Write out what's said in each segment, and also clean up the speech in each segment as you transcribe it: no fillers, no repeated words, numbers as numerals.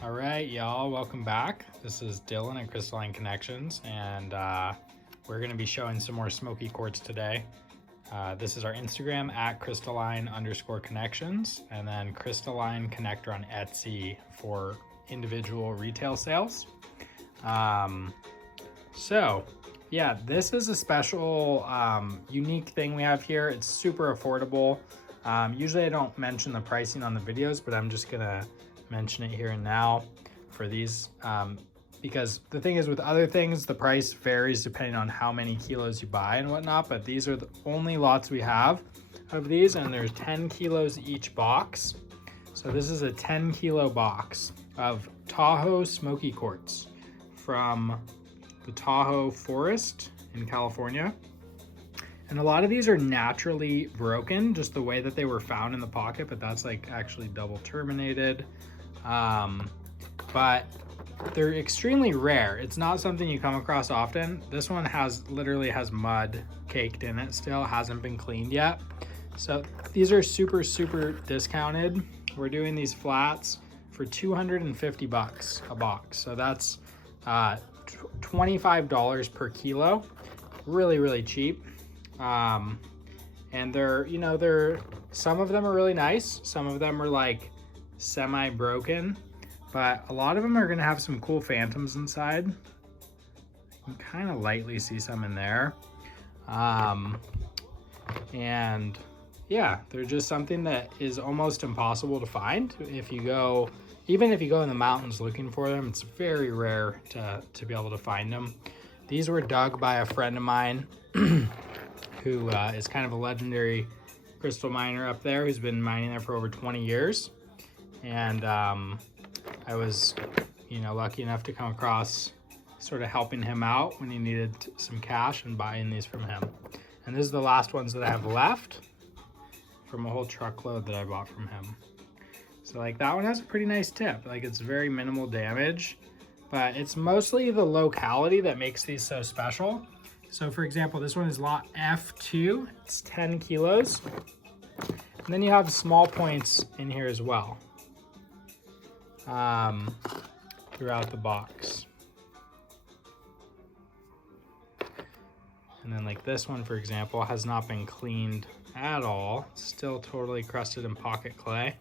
All right, y'all, welcome back. This is Dylan at Crystalline Connections, and we're going to be showing some more smoky quartz today. This is our Instagram at crystalline_connections, and then Crystalline Connector on Etsy for individual retail sales. So yeah, this is a special unique thing we have here. It's super affordable. Usually I don't mention the pricing on the videos, but I'm just gonna mention it here and now for these because the thing is, with other things the price varies depending on how many kilos you buy and whatnot, but these are the only lots we have of these, and there's 10 kilos each box. So this is a 10 kilo box of Tahoe smoky quartz from the Tahoe forest in California. And a lot of these are naturally broken, just the way that they were found in the pocket, but that's like actually double terminated. But they're extremely rare. It's not something you come across often. This one literally has mud caked in it still, hasn't been cleaned yet. So these are super discounted. We're doing these flats for 250 bucks a box. So that's $25 per kilo. Really cheap. And they're some of them are really nice, some of them are like semi-broken, but a lot of them are gonna have some cool phantoms inside. You can kind of lightly see some in there. And yeah, they're just something that is almost impossible to find. Even if you go in the mountains looking for them, it's very rare to be able to find them. These were dug by a friend of mine who is kind of a legendary crystal miner up there, who's been mining there for over 20 years. And I was, lucky enough to come across sort of helping him out when he needed some cash and buying these from him. And this is the last ones that I have left from a whole truckload that I bought from him. So like that one has a pretty nice tip. Like it's very minimal damage, but it's mostly the locality that makes these so special. So for example, this one is lot F2, it's 10 kilos. And then you have small points in here as well throughout the box. And then like this one, for example, has not been cleaned at all. It's still totally crusted in pocket clay.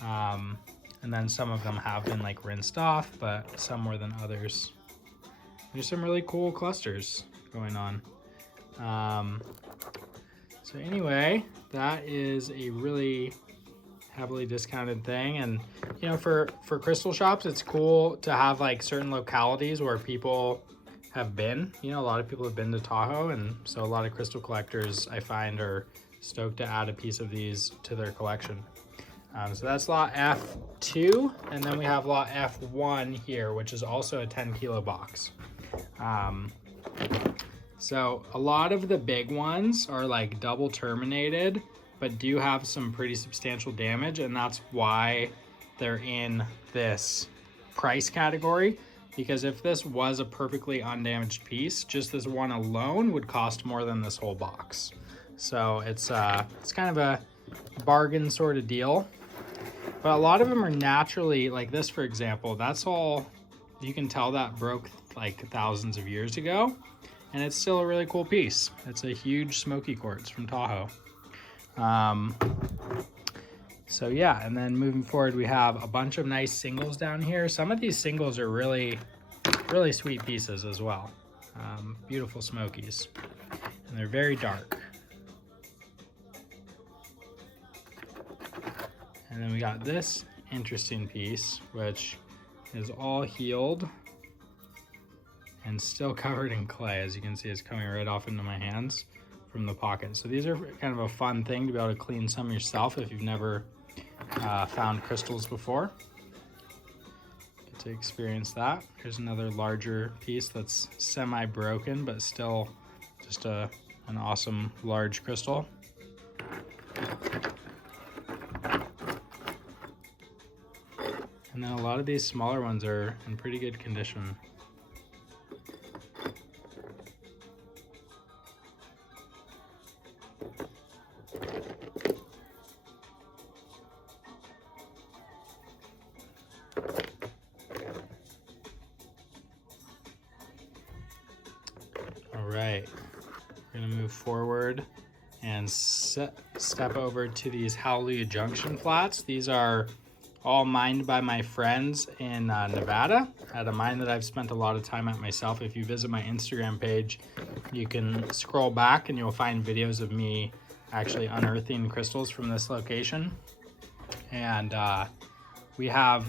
And then some of them have been like rinsed off, but some more than others. There's some really cool clusters going on. So anyway, that is a really heavily discounted thing. And for crystal shops, it's cool to have like certain localities where people have been. A lot of people have been to Tahoe, and so a lot of crystal collectors I find are stoked to add a piece of these to their collection. So that's lot F2, and then we have lot F1 here, which is also a 10 kilo box. So a lot of the big ones are like double terminated, but do have some pretty substantial damage, and that's why they're in this price category. Because if this was a perfectly undamaged piece, just this one alone would cost more than this whole box. So it's kind of a bargain sort of deal. But a lot of them are naturally, like this for example, that's all, you can tell that broke like thousands of years ago, and it's still a really cool piece. It's a huge smoky quartz from Tahoe. So yeah, and then moving forward, we have a bunch of nice singles down here. Some of these singles are really sweet pieces as well. Beautiful smokies, and they're very dark. And then we got this interesting piece, which is all healed and still covered in clay. As you can see, it's coming right off into my hands from the pocket. So these are kind of a fun thing to be able to clean some yourself if you've never found crystals before. Get to experience that. Here's another larger piece that's semi-broken, but still just an awesome large crystal. And then a lot of these smaller ones are in pretty good condition. board and step over to these Hallelujah Junction flats. These are all mined by my friends in Nevada at a mine that I've spent a lot of time at myself. If you visit my Instagram page, you can scroll back and you'll find videos of me actually unearthing crystals from this location. And we have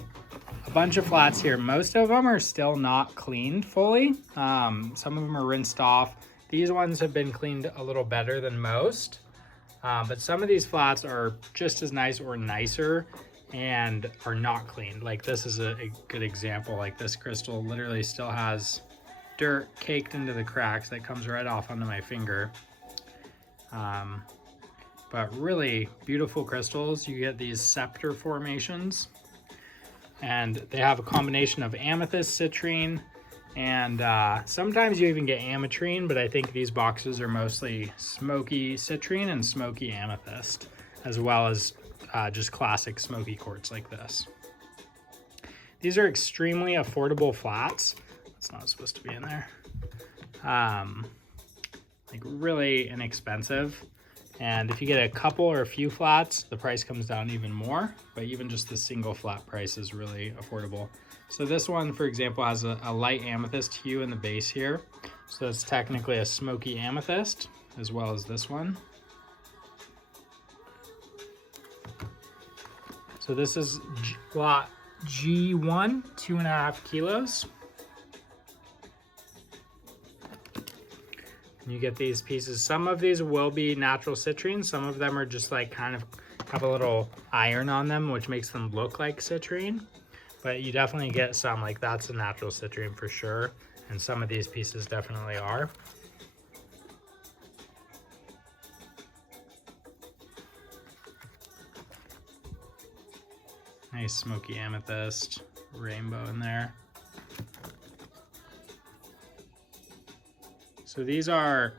a bunch of flats here. Most of them are still not cleaned fully. Some of them are rinsed off. These ones have been cleaned a little better than most. But some of these flats are just as nice or nicer and are not cleaned. Like this is a good example. Like this crystal literally still has dirt caked into the cracks that comes right off onto my finger. But really beautiful crystals. You get these scepter formations, and they have a combination of amethyst, citrine, and sometimes you even get ametrine, but I think these boxes are mostly smoky citrine and smoky amethyst, as well as just classic smoky quartz like this. These are extremely affordable flats. It's not supposed to be in there. Like really inexpensive. And if you get a couple or a few flats, the price comes down even more, but even just the single flat price is really affordable. So this one, for example, has a light amethyst hue in the base here. So it's technically a smoky amethyst, as well as this one. So this is lot G1, 2.5 kilos. You get these pieces. Some of these will be natural citrine. Some of them are just like kind of have a little iron on them, which makes them look like citrine. But you definitely get some, like that's a natural citrine for sure. And some of these pieces definitely are. Nice smoky amethyst, rainbow in there. So these are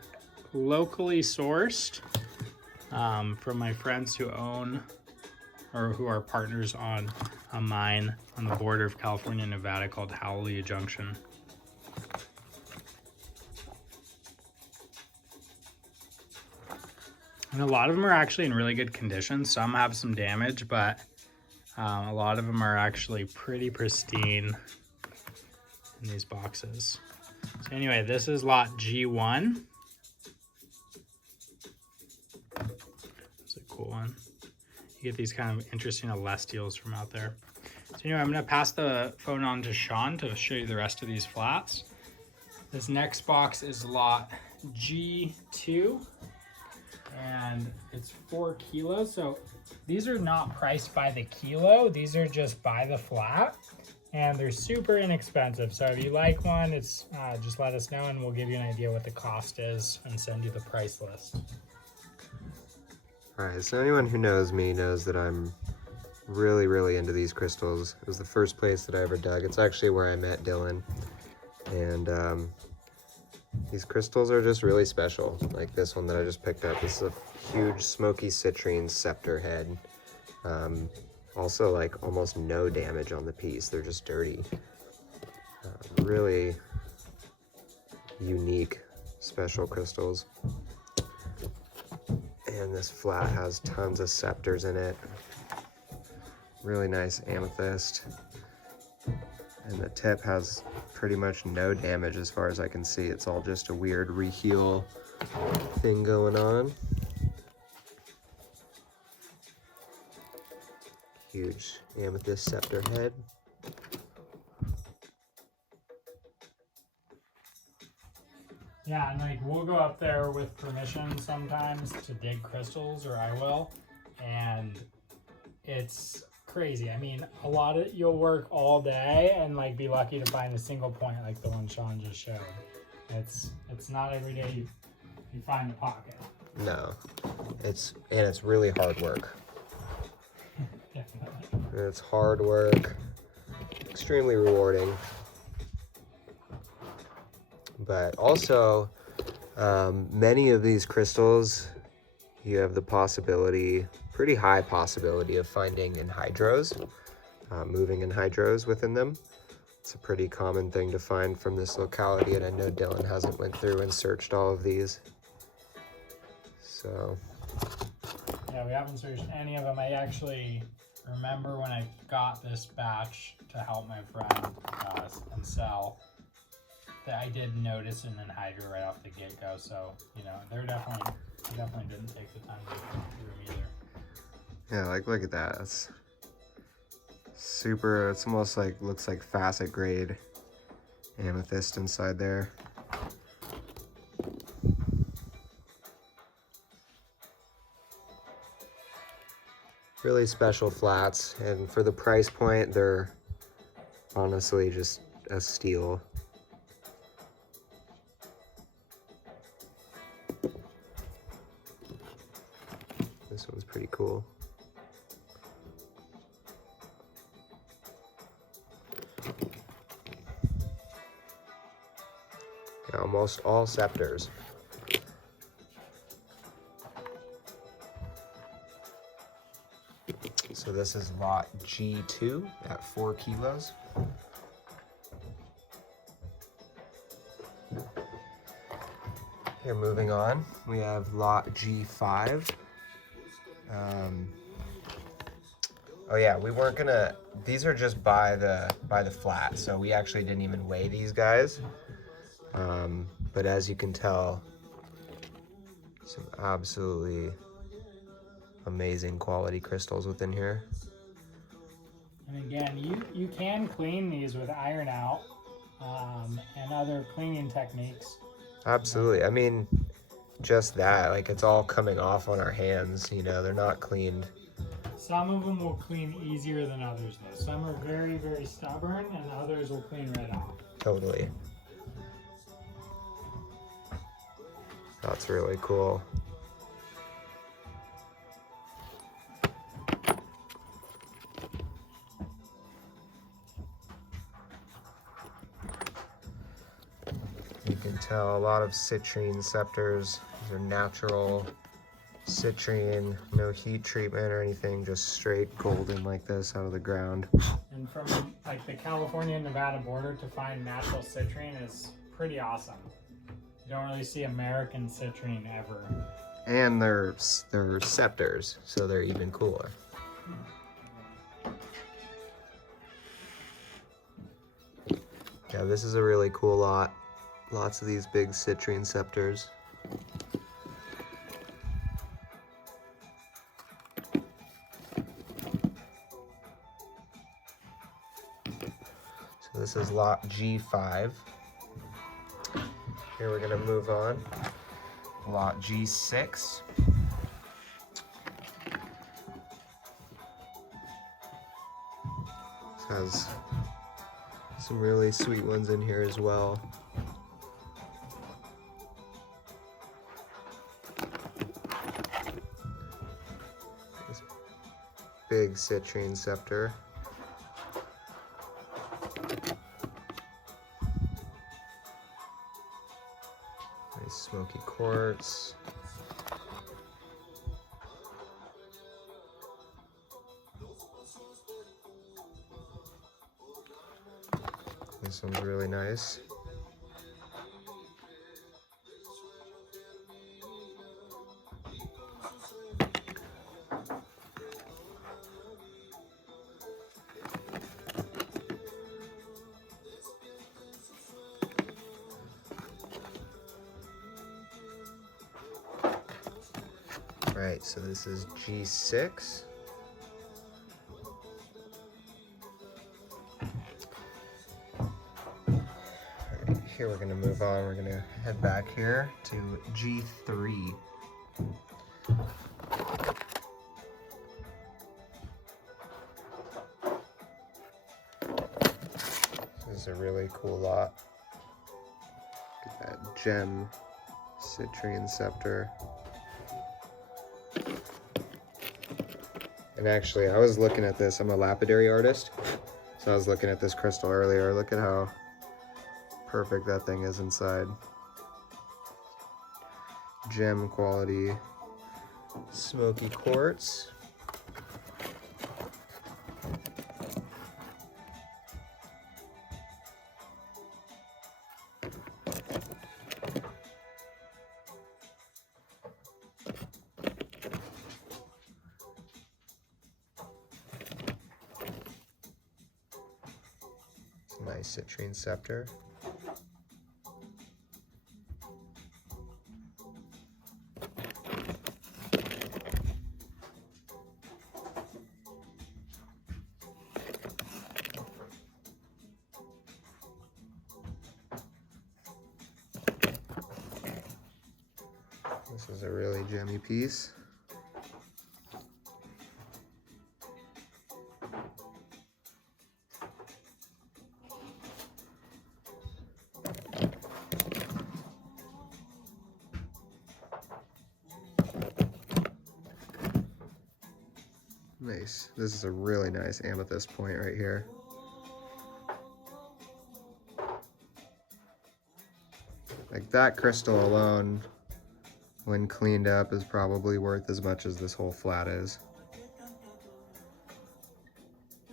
locally sourced from my friends who own or who are partners on a mine on the border of California and Nevada called Hallelujah Junction. And a lot of them are actually in really good condition. Some have some damage, but a lot of them are actually pretty pristine in these boxes. So anyway, this is lot G1. That's a cool one. You get these kind of interesting celestials from out there. So anyway, I'm gonna pass the phone on to Sean to show you the rest of these flats. This next box is lot G2, and it's 4 kilos. So these are not priced by the kilo, these are just by the flat. And they're super inexpensive. So if you like one, it's just let us know and we'll give you an idea what the cost is and send you the price list. All right, so anyone who knows me knows that I'm really, really into these crystals. It was the first place that I ever dug. It's actually where I met Dylan. And these crystals are just really special. Like this one that I just picked up. This is a huge smoky citrine scepter head. Also, like almost no damage on the piece. They're just dirty. Really unique, special crystals. And this flat has tons of scepters in it. Really nice amethyst. And the tip has pretty much no damage as far as I can see. It's all just a weird reheal thing going on. Huge amethyst scepter head. Yeah, and like we'll go up there with permission sometimes to dig crystals, or I will, and it's crazy. I mean, a lot of you'll work all day and like be lucky to find a single point like the one Sean just showed. It's not every day you find a pocket. No, it's really hard work. It's hard work, extremely rewarding, but also many of these crystals you have the possibility, pretty high possibility of finding in hydros, moving in hydros within them. It's a pretty common thing to find from this locality, and I know Dylan hasn't went through and searched all of these. So yeah, we haven't searched any of them. I actually remember when I got this batch to help my friend and sell, that I did notice an anhydrous right off the get-go. So, you know, they definitely didn't take the time to go through them either. yeah, like look at that. It's super, it's almost like, looks like facet grade amethyst inside there. Really special flats, and for the price point, they're honestly just a steal. This one's pretty cool. Yeah, almost all scepters. So this is lot G2 at 4 kilos. Here, moving on, we have lot G5. Oh yeah, we weren't gonna, these are just by the flat, so we actually didn't even weigh these guys. But as you can tell, some absolutely amazing quality crystals within here. And again, you can clean these with iron out and other cleaning techniques. Absolutely. I mean, just that, like it's all coming off on our hands, you know, they're not cleaned. Some of them will clean easier than others though. Some are very, very stubborn and others will clean right off. Totally. That's really cool. You can tell a lot of citrine scepters. These are natural citrine, no heat treatment or anything, just straight golden like this out of the ground. And from like the California and Nevada border to find natural citrine is pretty awesome. You don't really see American citrine ever. And they're scepters, so they're even cooler. Yeah, this is a really cool lot. Lots of these big citrine scepters. So this is lot G5. Here we're gonna move on. Lot G6. This has some really sweet ones in here as well. This big citrine scepter. Nice smoky quartz. This one's really nice. Right, so this is G6. Here we're gonna move on. We're gonna head back here to G3. This is a really cool lot. Look at that gem citrine scepter. And actually, I was looking at this. I'm a lapidary artist, so I was looking at this crystal earlier. Look at how perfect that thing is inside. Gem quality smoky quartz. Nice citrine scepter. This is a really gemmy piece. Nice. This is a really nice amethyst point right here. Like that crystal alone, when cleaned up, is probably worth as much as this whole flat is.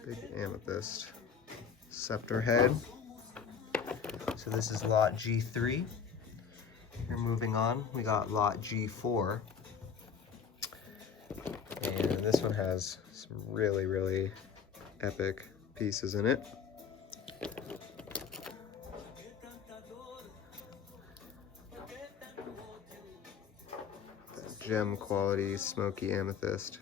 Big amethyst scepter head. So this is lot G3. You're moving on. We got lot G4. And this one has some really, really epic pieces in it. Gem quality smoky amethyst.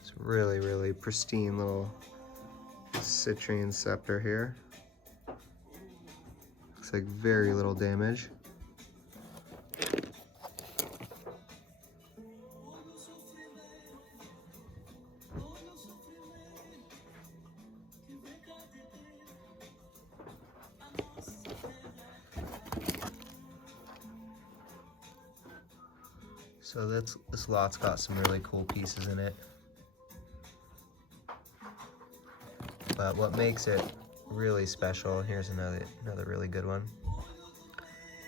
It's really, really pristine little citrine scepter here. Looks like very little damage. So this lot's got some really cool pieces in it. But what makes it really special, here's another really good one.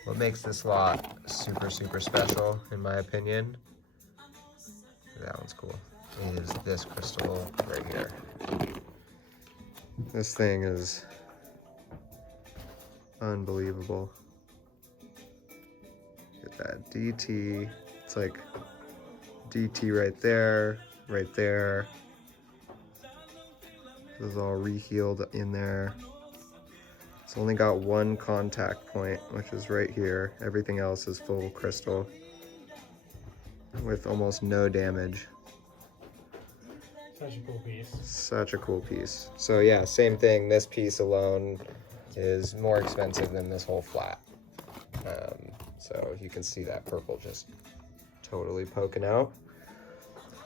What makes this lot super, super special, in my opinion, that one's cool, is this crystal right here. This thing is unbelievable. Look at that DT. It's like DT right there, right there. This is all rehealed in there. It's only got one contact point, which is right here. Everything else is full crystal with almost no damage. Such a cool piece. Such a cool piece. So yeah, same thing. This piece alone is more expensive than this whole flat. So you can see that purple just totally poking out.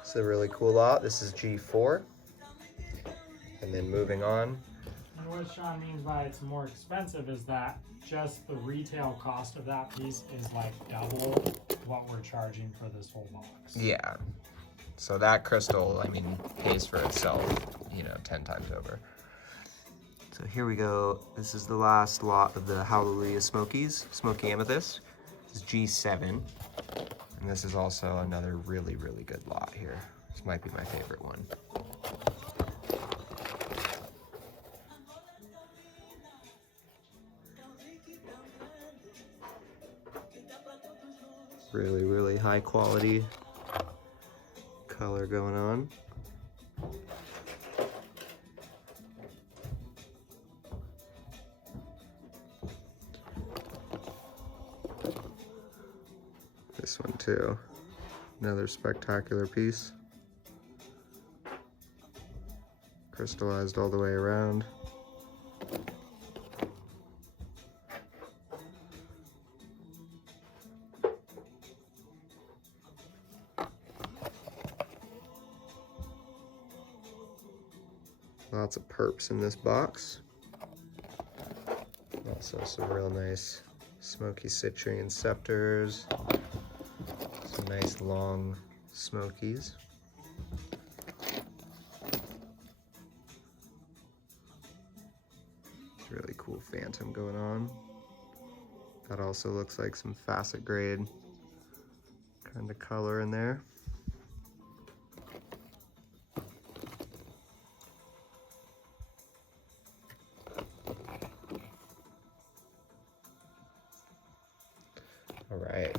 It's a really cool lot. This is G4. And then moving on. And what Sean means by it's more expensive is that just the retail cost of that piece is like double what we're charging for this whole box. Yeah. So that crystal, I mean, pays for itself, 10 times over. So here we go. This is the last lot of the Hallelujah Smokies, Smoky Amethyst. This is G7. And this is also another really, really good lot here. This might be my favorite one. Really, really high quality color going on. This one too, another spectacular piece. Crystallized all the way around. Lots of perps in this box. Also some real nice smoky citrine scepters. Some nice long smokies. Really cool phantom going on. That also looks like some facet grade kind of color in there. All right.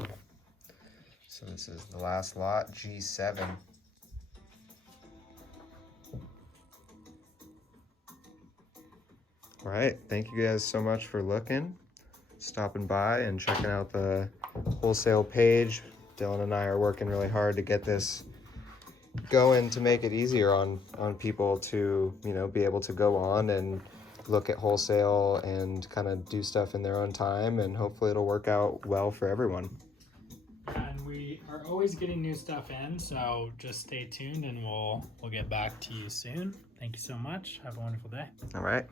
So this is the last lot, G7. All right, thank you guys so much for looking, stopping by and checking out the wholesale page. Dylan and I are working really hard to get this going to make it easier on people to, you know, be able to go on and look at wholesale and kind of do stuff in their own time, and hopefully it'll work out well for everyone. And we are always getting new stuff in, so just stay tuned and we'll get back to you soon. Thank you so much. Have a wonderful day. All right.